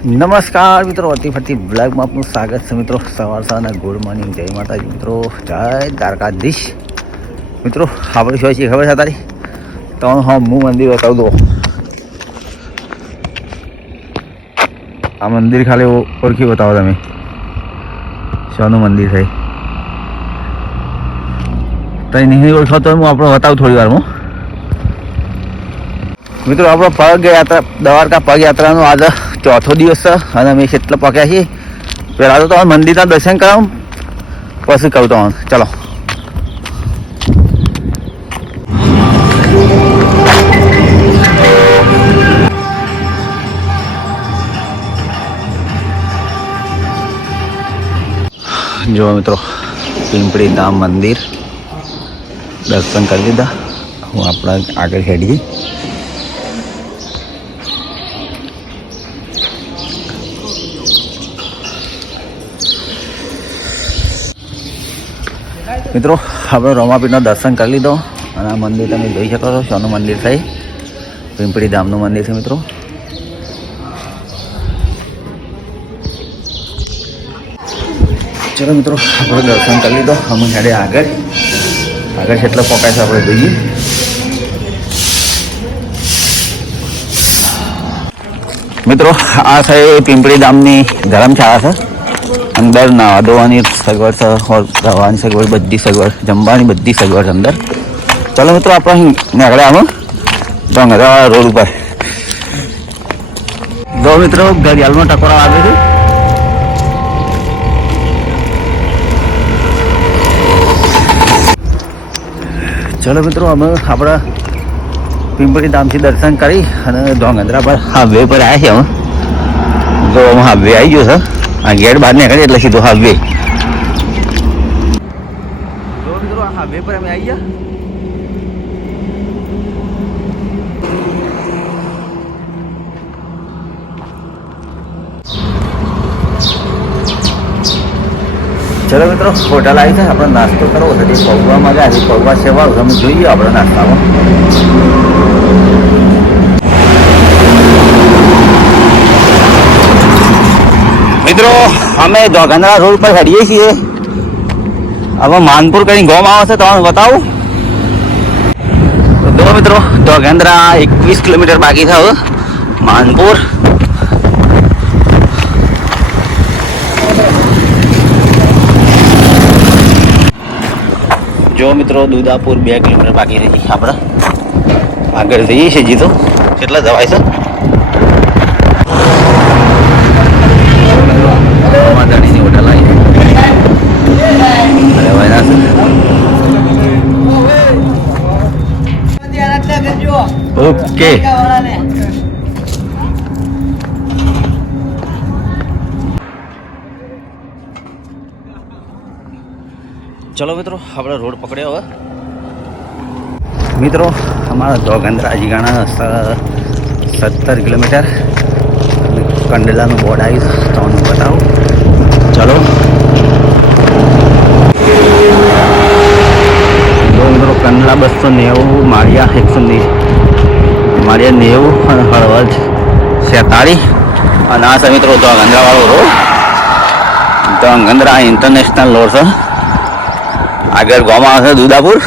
નમસ્કાર મિત્રો, અતિ ફરતી બ્લોગમાં આપનું સ્વાગત છે મિત્રો. સવાર સવારના ગુડ મોર્નિંગ, જય માતાજી મિત્રો, જય દ્વારકાધીશ મિત્રો. આપણે શું છે ખબર છે તારી? તો હા, હું મંદિર બતાવું દો. આ મંદિર ખાલી ઓળખી બતાવો તમે, શાનું મંદિર છે તઈ નહીં ઓળખો તો હું આપણો બતાવું થોડી વારમાં મિત્રો. આપણો પગ યાત્રા, દ્વારકા પગ યાત્રાનો આજે ચોથો દિવસ છે અને અમે કેટલા પક્યા છીએ. પહેલાં તો તમારે મંદિરના દર્શન કરાવું, પછી કહું તમને. ચાલો જો મિત્રો, પિંપળી ધામ મંદિર દર્શન કરી લીધા. હું આપણા આગળ હેડીએ. મિત્રો આપણે રોમાપીરનું દર્શન કરી લીધો અને આ મંદિર તમે જોઈ શકો છો શાનું મંદિર છે. પિંપળી ધામનું મંદિર છે મિત્રો. ચલો મિત્રો, આપણે દર્શન કરી લીધો. અમે હેડે આગળ કેટલો પોકાય છે આપણે જોઈએ. મિત્રો આ છે પિંપળી ધામની ધર્મશાળા છે. અંદર નાવા ધોવાની સગવડ છે, રહેવાની સગવડ, બધી સગવડ, જમવાની બધી સગવડ છે અંદર. ચલો મિત્રો, આપણે નીકળ્યા આમાં ડોંગરા રોડ ઉપર. જો મિત્રો, ઘડિયાળનો ટકોરો આવે છે. ચલો મિત્રો, અમે આપણા પિંપળી ધામથી દર્શન કરી અને ધોંગધ્રા પર હાઈવે પર આવ્યા છીએ. અમે તો અમે હાઈવે આવી ગયો છે. આ ગેટ બહાર નીકળે એટલે સીધો હાઈવે. જો મિત્રો, આ હાઈવે પર અમે આવી ગયા. ચલો મિત્રો, હોટલ આવી છે. આપણે નાસ્તો કરવો છે. પૌવામાં જાય છે, પૌવા સેવાળું તમે જોઈએ આપણે નાસ્તામાં. મિત્રો અમે ધોગંદ્રા રોડ પર હેડીએ છીએ. હવે માનપુર કઈ ગામ આવે છે તમને બતાવું. તો મિત્રો, ધોગંદ્રા 21 કિલોમીટર બાકી છે હવે માનપુર. જો મિત્રો, દુદાપુર 2 કિલોમીટર બાકી રહી. આપણે આગળ જઈએ છીએ. જીતો કેટલા જવાય છે. માતાજીની હોટલ આવી ઓકે. ચલો મિત્રો, આપણે રોડ પકડ્યો હવે. મિત્રો અમારા ધોગંદ્રા જીગાણા 17 કિલોમીટર. કંડલાનું બોર્ડ આવ્યું તો હું બતાવું. ચલો મિત્રો, કંડલા 290, માળિયા 190, માળિયા 90 અને હળવદ 46. અને આ છે મિત્રો ધોગંદ્રાવાળો રોડ. ધોગંદ્રા ઇન્ટરનેશનલ રોડ છે. આગળ ગામ આવે છે દુદાપુર.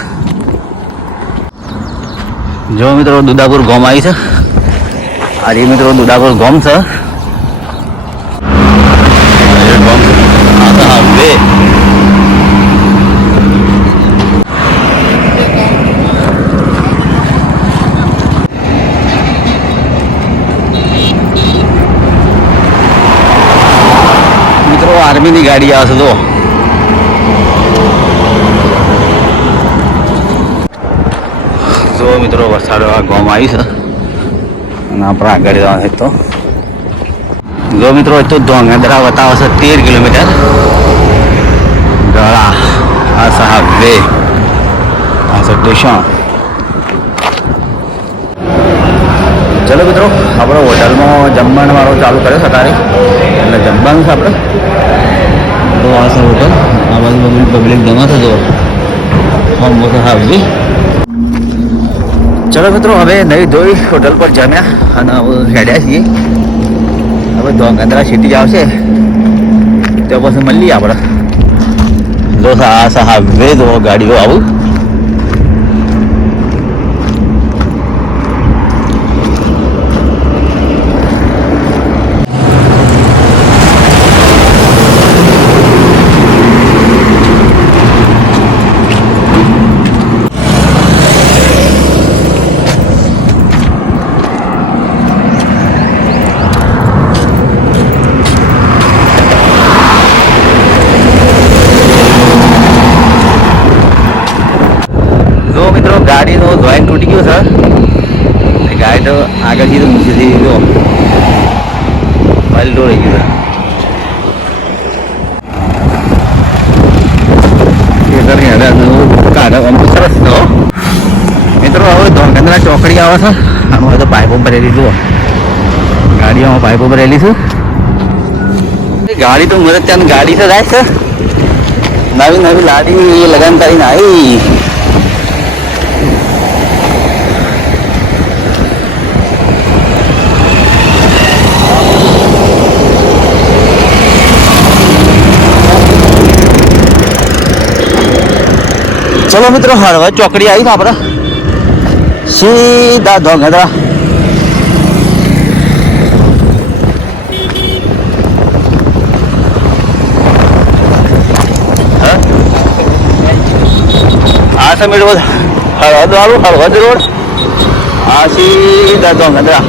જો મિત્રો, દુદાપુર ગામ આવી છે. આજે મિત્રો દુદાપુર ગામ છે. મિત્રો આર્મીની ગાડી આવે છે. જો મિત્રો, વરસાદ ગામ આવી છે અને આપણે આગળ જવા તો જો મિત્રો, તો ધોંગધ્રા બતાવે છે 13 કિલોમીટર. ગળા આ સાહેબ વે આ સ્ટેશન. ચલો મિત્રો, આપણે હોટલમાં જમવાનું વાળો ચાલુ કર્યો છે તારે, એટલે જમવાનું છે આપણે. તો આ છે હોટલ. આ બાજુ પબ્લિક જમા થતો હમ મોટો હાઈવે. ચલો મિત્રો, હવે નહીં ધોઈ હોટલ પર જમ્યા અને હવે હેડ્યા છીએ. હવે ધોંગધ્રા સિટી આવશે તો પછી મળીએ આપણે. જો હાઈવે જો ગાડીઓ આવું. ગાડીનું જોઈન્ટ તૂટી ગયું છે. ગાડી તો આગળથી તો સીધી જો પલટો રહી ગયું છે. સરસ તો મિત્રો હવે ધોંગધ્રા ચોકડી આવે છે. આમાં તો પાઇપો ભરેલી જુઓ, ગાડીઓમાં પાઇપો ભરેલી છે. ગાડી તો મદદ ત્યાં ગાડી તો જાય છે. નવી નવી લાડી લગાન કરીને આવી. ચલો મિત્રો, હવે ચોકડી આવી ને આપણે સીધા ધોંગધ્રા. આ સમીર રોડ, હળવદ વાળું હળવદ રોડ, આ સીધા ધોંગધ્રા.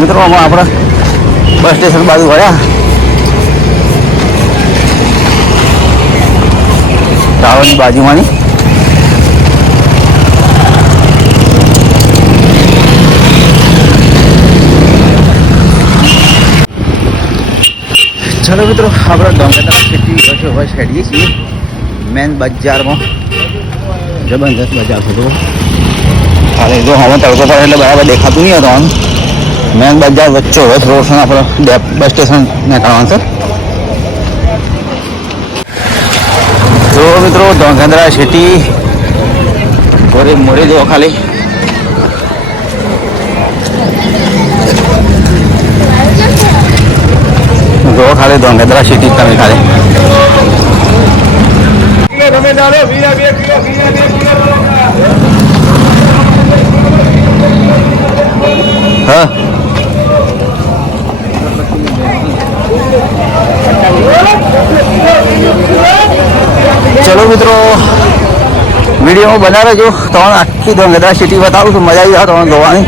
મિત્રો અમે આપણે બસ સ્ટેશન બાજુ વળ્યા. ટાવરની બાજુમાંની ચલો મિત્રો, આપણે ધોંગધ્રા સિટી પછી હવે હેડીએ છીએ મેન બજારમાં. જબરદસ્ત બજાર છે. તો ખાલી જો હવે તડકો પડે એટલે બરાબર દેખાતું નહીં હતું. મેન બજાર વચ્ચે હોય રોડ છે, આપણે બસ સ્ટેશન નીકળવાનું છે. જો મિત્રો ધોંગધ્રા સિટી મોરે મોરે જો ખાલી જો ખાલી ધોંગધ્રા સિટી તમે ખાલી હા. ચલો મિત્રો, વિડીયોમાં બનાવે જો તમને આખી ધોંગધ્રા સિટી બતાવું છું. મજા આવી જાય તમને જોવાની.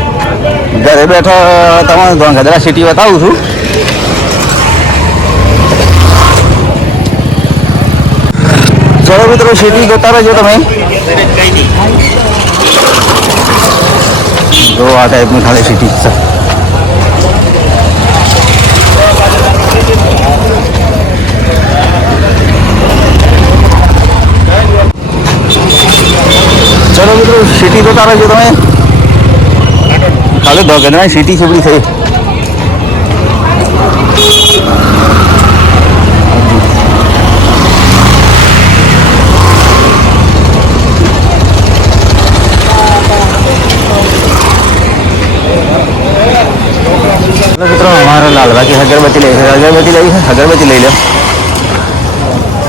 ઘરે બેઠા તમને ધોંગધ્રા સિટી બતાવું છું. ચલો મિત્રો, સિટી જોતા રહેજો તમે. જો આ ટાઈપની ખાલી સિટી છે. ચલો મિત્રો, સિટી જોતા રહેજો તમે. ખાલી ધોંગધ્રા સિટી છોકરી થઈ. મિત્રો અમારે લાલબાગી અગરબત્તી લઈ છે. અગરબત્તી લઈ છે, અગરબત્તી લઈ લો.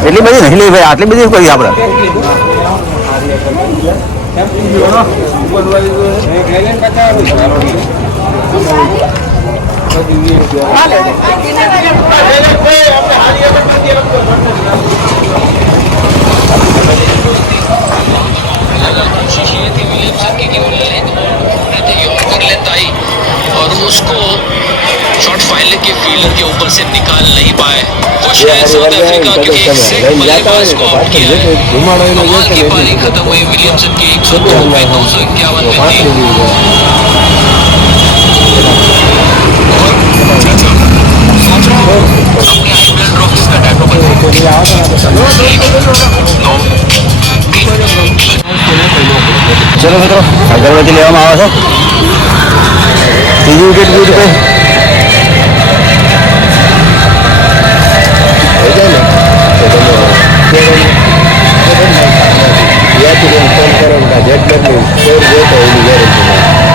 એટલી બધી નહીં લઈ ભાઈ, આટલી બધી કરી આપણે. और उसको शॉट फाइनल के फील्डर के ऊपर से निकाल नहीं पाए। खुश है साउथ अफ्रीका क्योंकि एक सिख बल्लेबाज को आउट किया है। कमाल की पारी खत्म हुई विलियमसन की 102 पे 251 पे थी। और सोच रहा हूँ अपनी आईपीएल ट्रॉफीज का टैटू ચલો મિત્રો અગરબત્તી લેવામાં આવે છે ત્રીજી વિકેટ ગઈ રૂપે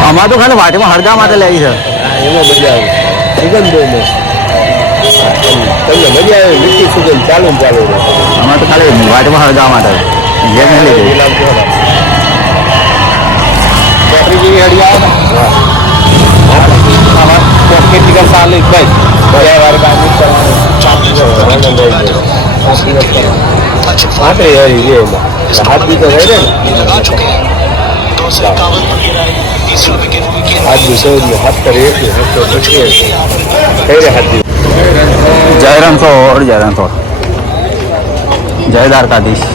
આમાં તો ખાલી વાટીમાં હળગા માટે લેવી છે એમાં મજા આવે સુગંધોમાં તમને મજા આવે મીઠી સુગંધ ચાલુ ને ચાલુ રહે આમાં તો ખાલી વાટીમાં હળગા માટે જે નહીં લીધી ગુલાબ ચોકડી જેવી હળી આવે ને આમાં પોકેટ ટિકટ ચાલે બસ બે વાર કામ માટે હરી રે હાથ બી તો રહે ને लगा चुके हैं 251 तीसरा विकेट हाथ भी सौ हाथ पर एक हाथ तो बचे कई रे हाथ જય રણછોડ જય રણછોડ જય દ્વારકાધીશ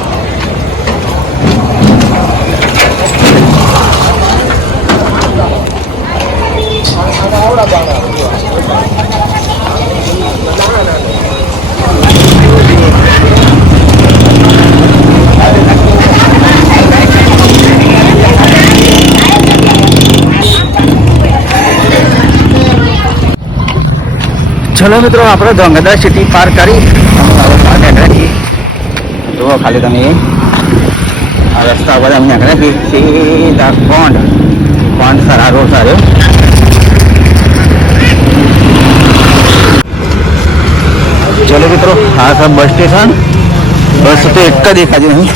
ચલો મિત્રો આપણે ધોંગધા સિટી પાર કરી હવે બહાર નીકળ્યા છીએ જુઓ ખાલી તમે આ રસ્તા પર અમે નીકળ્યા છીએ સીધા કોંડ સારા રોડ સારો ચલો મિત્રો આ સર બસ સ્ટેશન બસ તો એક જ દેખાતી નહીં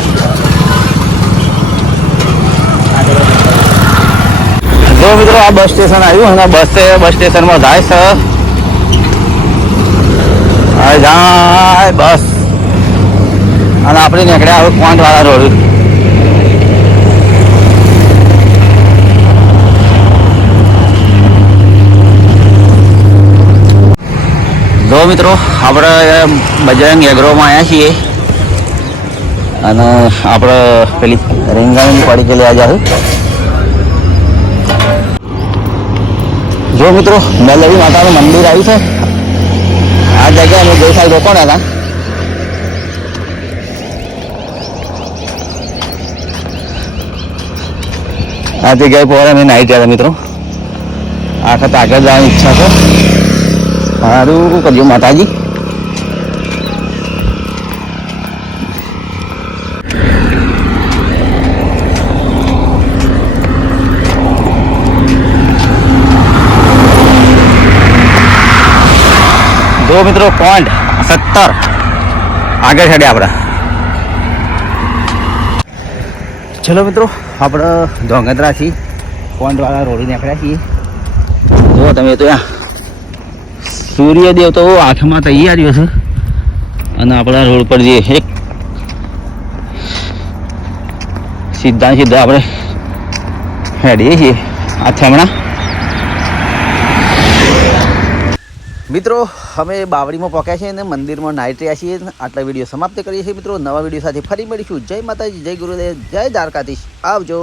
જો મિત્રો આ બસ સ્ટેશન આવ્યું અને બસ સ્ટેશનમાં જાય છે જાય બસ અને આપણે નીકળ્યા હવે કોંડવાળા રોડ જો મિત્રો આપણે બજરંગ એગ્રોમાં આવ્યા છીએ અને આપણે પેલી રીંગણની પડી કે લેવા જાય જો મિત્રો મેલડી માતાનું મંદિર આવ્યું છે આ જગ્યાએ અમે ગઈ સાઈડ રોકાણા હતા આ જગ્યાએ પર અમે નાઈટ ગયા હતા મિત્રો આ વખત આગળ જવાની ઈચ્છા છે સારું કરજો માતાજી જો મિત્રો પોઈન્ટ 17 આગળ હેડે આપણે ચલો મિત્રો આપણે ધોંગધ્રા છીએ પોઈન્ટવાળા રોડ નીકળ્યા છીએ જો તમે તો સૂર્યદેવ તો આંખમાં તૈયારીઓ છે અને આપણા રોડ પર જે એક સીધા આપણે હેડીએ છીએ આ થમણા મિત્રો અમે બાવળીમાં પહોંચ્યા છીએ અને મંદિરમાં નાઈટ રહ્યા છીએ આટલા વિડીયો સમાપ્ત કરીએ છીએ મિત્રો નવા વિડીયો સાથે ફરી મળીશું જય માતાજી જય ગુરુદેવ જય દ્વારકાધીશ આવજો